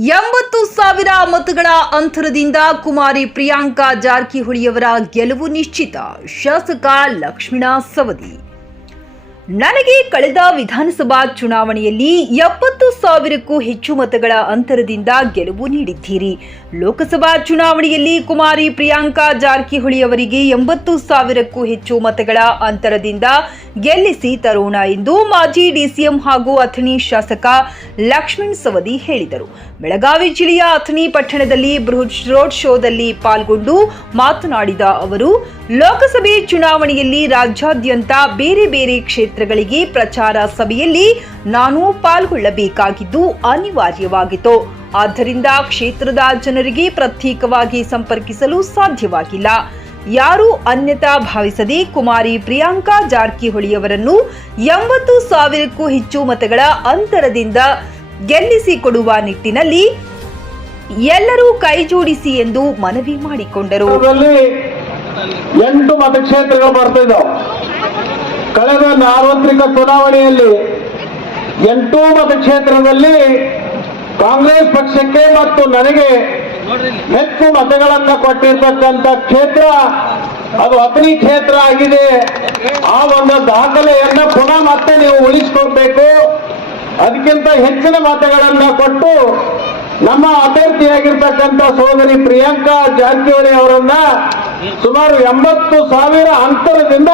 ಎಂಬತ್ತು ಸಾವಿರ ಮತಗಳ ಅಂತರದಿಂದ ಕುಮಾರಿ ಪ್ರಿಯಾಂಕಾ ಜಾರಕಿಹೊಳಿಯವರ ಗೆಲುವು ನಿಶ್ಚಿತ. ಶಾಸಕ ಲಕ್ಷ್ಮಣ ಸವದಿ. ನನಗೆ ಕಳೆದ ವಿಧಾನಸಭಾ ಚುನಾವಣೆಯಲ್ಲಿ ಎಪ್ಪತ್ತು ಸಾವಿರಕ್ಕೂ ಹೆಚ್ಚು ಮತಗಳ ಅಂತರದಿಂದ ಗೆಲುವು ನೀಡಿದ್ದೀರಿ. ಲೋಕಸಭಾ ಚುನಾವಣೆಯಲ್ಲಿ ಕುಮಾರಿ ಪ್ರಿಯಾಂಕಾ ಜಾರಕಿಹೊಳಿ ಅವರಿಗೆ ಎಂಬತ್ತು ಸಾವಿರಕ್ಕೂ ಹೆಚ್ಚು ಮತಗಳ ಅಂತರದಿಂದ ಗೆಲ್ಲಿಸಿ ತರೋಣ ಎಂದು ಮಾಜಿ ಡಿಸಿಎಂ ಹಾಗೂ ಅಥಣಿ ಶಾಸಕ ಲಕ್ಷ್ಮಣ್ ಸವದಿ ಹೇಳಿದರು. ಬೆಳಗಾವಿ ಜಿಲ್ಲೆಯ ಅಥಣಿ ಪಟ್ಟಣದಲ್ಲಿ ಬೃಹತ್ ರೋಡ್ ಶೋದಲ್ಲಿ ಪಾಲ್ಗೊಂಡು ಮಾತನಾಡಿದ ಅವರು, ಲೋಕಸಭೆ ಚುನಾವಣೆಯಲ್ಲಿ ರಾಜ್ಯಾದ್ಯಂತ ಬೇರೆ ಬೇರೆ ಕ್ಷೇತ್ರಗಳಿಗೆ ಪ್ರಚಾರ ಸಭೆಯಲ್ಲಿ ನಾನು ಪಾಲ್ಗೊಳ್ಳಬೇಕಾಗಿದ್ದು ಅನಿವಾರ್ಯವಾಗಿತ್ತು. ಆದ್ದರಿಂದ ಕ್ಷೇತ್ರದ ಜನರಿಗೆ ಪ್ರತ್ಯೇಕವಾಗಿ ಸಂಪರ್ಕಿಸಲು ಸಾಧ್ಯವಾಗಿಲ್ಲ. ಯಾರು ಅನ್ಯತಾ ಭಾವಿಸದೆ ಕುಮಾರಿ ಪ್ರಿಯಾಂಕಾ ಜಾರಕಿಹೊಳಿಯವರನ್ನು ಎಂಬತ್ತು ಸಾವಿರಕ್ಕೂ ಹೆಚ್ಚು ಮತಗಳ ಅಂತರದಿಂದ ಗೆಲ್ಲಿಸಿಕೊಡುವ ನಿಟ್ಟಿನಲ್ಲಿ ಎಲ್ಲರೂ ಕೈಜೋಡಿಸಿ ಎಂದು ಮನವಿ ಮಾಡಿಕೊಂಡರು. ಎಂಟು ಮತಕ್ಷೇತ್ರಗಳು ಬರ್ತಿದ್ದಾವೆ. ಕಳೆದ ಸಾರ್ವತ್ರಿಕ ಚುನಾವಣೆಯಲ್ಲಿ ಎಂಟು ಮತಕ್ಷೇತ್ರದಲ್ಲಿ ಕಾಂಗ್ರೆಸ್ ಪಕ್ಷಕ್ಕೆ ಮತ್ತು ನನಗೆ ಹೆಚ್ಚು ಮತಗಳನ್ನು ಕೊಟ್ಟಿರ್ತಕ್ಕಂಥ ಕ್ಷೇತ್ರ, ಅದು ಅಗ್ನಿ ಕ್ಷೇತ್ರ ಆಗಿದೆ. ಆ ಒಂದು ದಾಖಲೆಯನ್ನು ಪುನಃ ಮತ್ತೆ ನೀವು ಉಳಿಸ್ಕೊಡ್ಬೇಕು. ಅದಕ್ಕಿಂತ ಹೆಚ್ಚಿನ ಮತಗಳನ್ನು ಕೊಟ್ಟು ನಮ್ಮ ಅಭ್ಯರ್ಥಿಯಾಗಿರ್ತಕ್ಕಂಥ ಸೋದರಿ ಪ್ರಿಯಾಂಕಾ ಜಾರಕಿಹೊಳಿ ಅವರನ್ನ ಸುಮಾರು ಎಂಬತ್ತು ಸಾವಿರ ಅಂತರದಿಂದ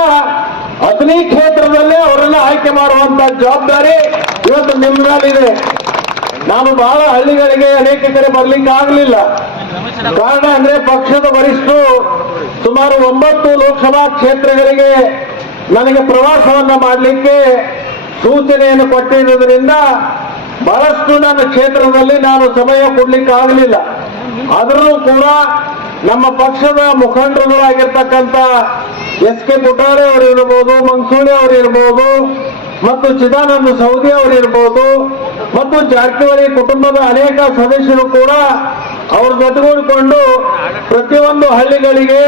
ಅಗ್ನಿ ಕ್ಷೇತ್ರದಲ್ಲೇ ಅವರನ್ನ ಆಯ್ಕೆ ಮಾಡುವಂತ ಜವಾಬ್ದಾರಿ ಇವತ್ತು ನಿಮ್ಮ ನಾವು ನಾನು ಬಹಳ ಹಳ್ಳಿಗಳಿಗೆ ಅನೇಕ ಕಡೆ ಬರ್ಲಿಕ್ಕೆ ಆಗಲಿಲ್ಲ. ಕಾರಣ ಅಂದ್ರೆ ಪಕ್ಷದ ವರಿಷ್ಠರು ಸುಮಾರು ಒಂಬತ್ತು ಲೋಕಸಭಾ ಕ್ಷೇತ್ರಗಳಿಗೆ ನನಗೆ ಪ್ರವಾಸವನ್ನ ಮಾಡಲಿಕ್ಕೆ ಸೂಚನೆಯನ್ನು ಕೊಟ್ಟಿರುವುದರಿಂದ ಬಹಳಷ್ಟು ನನ್ನ ಕ್ಷೇತ್ರದಲ್ಲಿ ನಾನು ಸಮಯ ಕೊಡ್ಲಿಕ್ಕೆ ಆಗಲಿಲ್ಲ. ಆದರೂ ಕೂಡ ನಮ್ಮ ಪಕ್ಷದ ಮುಖಂಡರುಗಳಾಗಿರ್ತಕ್ಕಂಥ ಎಸ್ ಕೆ ಪುಟಾರೆ ಅವರು ಇರ್ಬೋದು ಅವರಿರ್ಬೋದು, ಮತ್ತು ಚಿದಾನಂದ ಸೌದಿ ಅವರು ಮತ್ತು ಜಾರಕಿಹೊಳಿ ಕುಟುಂಬದ ಅನೇಕ ಸದಸ್ಯರು ಕೂಡ ಅವ್ರ ಜೊತೆಗೂಡಿಕೊಂಡು ಪ್ರತಿಯೊಂದು ಹಳ್ಳಿಗಳಿಗೆ,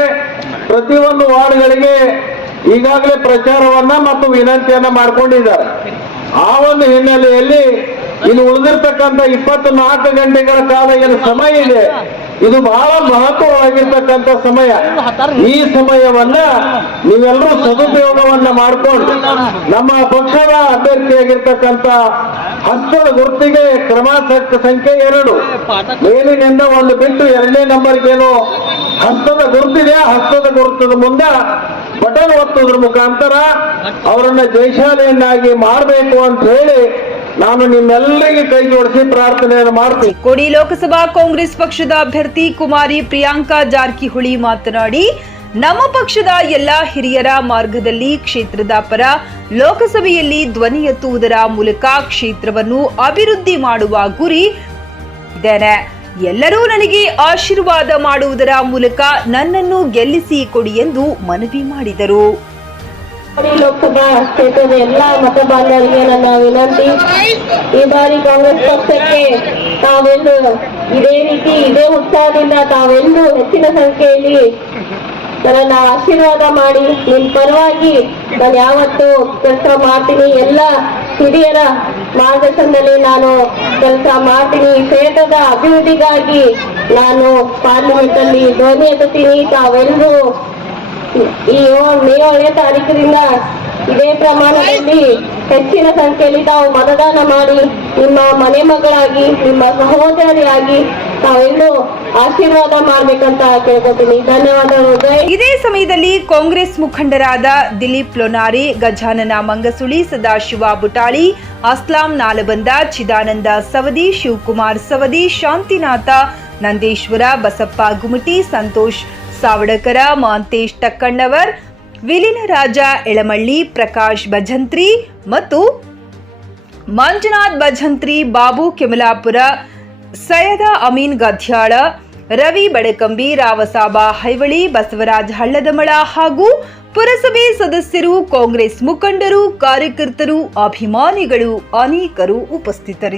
ಪ್ರತಿಯೊಂದು ವಾರ್ಡ್ಗಳಿಗೆ ಈಗಾಗಲೇ ಪ್ರಚಾರವನ್ನ ಮತ್ತು ವಿನಂತಿಯನ್ನ ಮಾಡ್ಕೊಂಡಿದ್ದಾರೆ. ಆ ಒಂದು ಹಿನ್ನೆಲೆಯಲ್ಲಿ ಇಲ್ಲಿ ಉಳಿದಿರ್ತಕ್ಕಂಥ ಇಪ್ಪತ್ನಾಲ್ಕು ಗಂಟೆಗಳ ಕಾಲ ಏನು ಸಮಯ ಇದೆ. ಇದು ಬಹಳ ಮಹತ್ವವಾಗಿರ್ತಕ್ಕಂಥ ಸಮಯ. ಈ ಸಮಯವನ್ನ ನೀವೆಲ್ಲರೂ ಸದುಪಯೋಗವನ್ನ ಮಾಡಿಕೊಂಡು ನಮ್ಮ ಪಕ್ಷದ ಅಭ್ಯರ್ಥಿಯಾಗಿರ್ತಕ್ಕಂಥ ಹಸ್ತದ ಗುರುತಿಗೆ ಕ್ರಮ ಸಂಖ್ಯೆ ಎರಡು. ಮೇಲಿನಿಂದ ಒಂದು ಬಿಟ್ಟು ಎರಡನೇ ನಂಬರ್ಗೇನು ಹಸ್ತದ ಗುರುತಿದೆ. ಹಸ್ತದ ಗುರುತದ ಮುಂದೆ ಬಟನ್ ಒತ್ತೋದ್ರ ಮುಖಾಂತರ ಅವರನ್ನ ಜೈಶಾಲೆಯನ್ನಾಗಿ ಮಾಡಬೇಕು ಅಂತ ಹೇಳಿ ನಾನು ನಿಮ್ಮೆಲ್ಲರಿಗೆ ಕೈ ಜೋಡಿಸಿ ಪ್ರಾರ್ಥನೆಯನ್ನು ಮಾಡ್ತೀನಿ. ಕೊಡಿ ಲೋಕಸಭಾ ಕಾಂಗ್ರೆಸ್ ಪಕ್ಷದ ಅಭ್ಯರ್ಥಿ ಕುಮಾರಿ ಪ್ರಿಯಾಂಕಾ ಜಾರಕಿಹೊಳಿ ಮಾತನಾಡಿ, ನಮ್ಮ ಪಕ್ಷದ ಎಲ್ಲ ಹಿರಿಯರ ಮಾರ್ಗದಲ್ಲಿ ಕ್ಷೇತ್ರದ ಪರ ಲೋಕಸಭೆಯಲ್ಲಿ ಧ್ವನಿ ಎತ್ತುವುದರ ಮೂಲಕ ಕ್ಷೇತ್ರವನ್ನು ಅಭಿವೃದ್ಧಿ ಮಾಡುವ ಗುರಿ ಇದ್ದೇನೆ. ಎಲ್ಲರೂ ನನಗೆ ಆಶೀರ್ವಾದ ಮಾಡುವುದರ ಮೂಲಕ ನನ್ನನ್ನು ಗೆಲ್ಲಿಸಿ ಕೊಡಿ ಎಂದು ಮನವಿ ಮಾಡಿದರು. ಲೋಕಸಭಾ ಕ್ಷೇತ್ರದ ಎಲ್ಲ ಮತ ಬಾಂಧವರಿಗೆ ನನ್ನ ವಿನಂತಿ. ಈ ಬಾರಿ ಕಾಂಗ್ರೆಸ್ ಪಕ್ಷಕ್ಕೆ ತಾವೆಲ್ಲೂ ಇದೇ ರೀತಿ, ಇದೇ ಉತ್ಸಾಹದಿಂದ ತಾವೆಲ್ಲೂ ಹೆಚ್ಚಿನ ಸಂಖ್ಯೆಯಲ್ಲಿ ನನ್ನ ಆಶೀರ್ವಾದ ಮಾಡಿ, ನಿಮ್ ಪರವಾಗಿ ನಾನು ಯಾವತ್ತು ಕೆಲಸ ಮಾಡ್ತೀನಿ. ಎಲ್ಲ ಹಿರಿಯರ ಮಾರ್ಗದರ್ಶನದಲ್ಲಿ ನಾನು ಕೆಲಸ ಮಾಡ್ತೀನಿ. ಕ್ಷೇತ್ರದ ಅಭಿವೃದ್ಧಿಗಾಗಿ ನಾನು ಪಾರ್ಲಿಮೆಂಟ್ ಅಲ್ಲಿ ಧ್ವನಿ ಎತ್ತುತ್ತೀನಿ. ತಾವೆಲ್ಲರೂ ಮೇ ಏಳನೇ ತಾರೀಕಿನಿಂದ ಇದೇ ಪ್ರಮಾಣದಲ್ಲಿ ಹೆಚ್ಚಿನ ಸಂಖ್ಯೆಯಲ್ಲಿ ತಾವು ಮತದಾನ ಮಾಡಿ ನಿಮ್ಮ ಮನೆ ಮಗಳಾಗಿ, ನಿಮ್ಮ ಸಹೋದರಿಯಾಗಿ ತಾವೆಲ್ಲೂ ಆಶೀರ್ವಾದ ಮಾಡ್ಬೇಕಂತ ಕೇಳ್ಕೊತೀನಿ. ಧನ್ಯವಾದಗಳು. ಇದೇ ಸಮಯದಲ್ಲಿ ಕಾಂಗ್ರೆಸ್ ಮುಖಂಡರಾದ ದಿಲೀಪ್ ಲೊನಾರಿ, ಗಜಾನನ ಮಂಗಸುಳಿ, ಸದಾಶಿವ ಬುಟಾಳಿ, ಅಸ್ಲಾಂ ನಾಲಬಂದ, ಚಿದಾನಂದ ಸವದಿ, ಶಿವಕುಮಾರ್ ಸವದಿ, ಶಾಂತಿನಾಥ, ನಂದೀಶ್ವರ, ಬಸಪ್ಪ ಗುಮಟಿ ಸಂತೋಷ್ ಸಾವಡಕರ, ಮಾಂತೇಶ್ ಟಕ್ಕಣ್ಣವರ್ ವಿಲೀನರಾಜ ಎಳಮಳ್ಳಿ, ಪ್ರಕಾಶ್ ಭಜಂತ್ರಿ ಮತ್ತು ಮಂಜುನಾಥ್ ಭಜಂತ್ರಿ, ಬಾಬು ಕೆಮಲಾಪುರ, ಸೈಯದ ಅಮೀನ್ ಗದ್ಯಾಳ, ರವಿ ಬಡಕಂಬಿ, ರಾವಸಾಬ ಹೈವಳಿ, ಬಸವರಾಜ್ ಹಳ್ಳದಮಳ ಹಾಗೂ ಪುರಸಭೆ ಸದಸ್ಯರು, ಕಾಂಗ್ರೆಸ್ ಮುಖಂಡರು, ಕಾರ್ಯಕರ್ತರು, ಅಭಿಮಾನಿಗಳು ಅನೇಕರು ಉಪಸ್ಥಿತರಿದ್ದರು